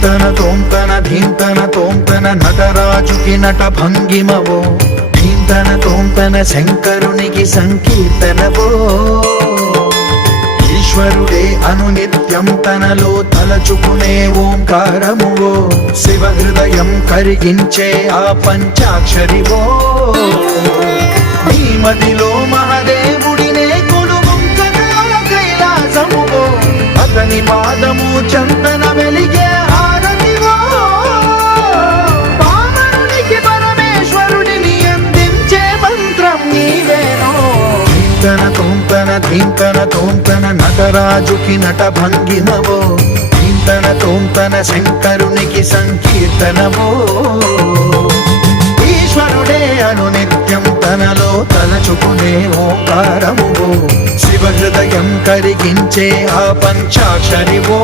ధీంతన తోంతన ధీంతన తోంతన నటరాజుకి నట భంగిమవో, ధీంతన తోంతన శంకరునికి సంకీర్తనవో. ఈశ్వరుడే అనునిత్యం తనలో తలచుకునే ఓంకారమువో, శివ హృదయం కరిగించే ఆ పంచాక్షరివో. నీ మదిలో మహాదేవుడినే కొలువుంచగా కైలాసమువో, అతని పాదము చందన వెలిగే హారతివో. పామరునికి పరమేశ్వరుడిని అందించే మంత్రం నీవేనో. ధీంతన తోంతన ధీంతన తోంతన నటరాజుకి నట భంగిమవో, ధీంతన తోంతన శంకరునికి సంకీర్తనవో. ఈశ్వరుడే అనునిత్యం తనలో తలచుకునే ఓంకారమువో, శివ హృదయం కరిగించే ఆ పంచాక్షరివో.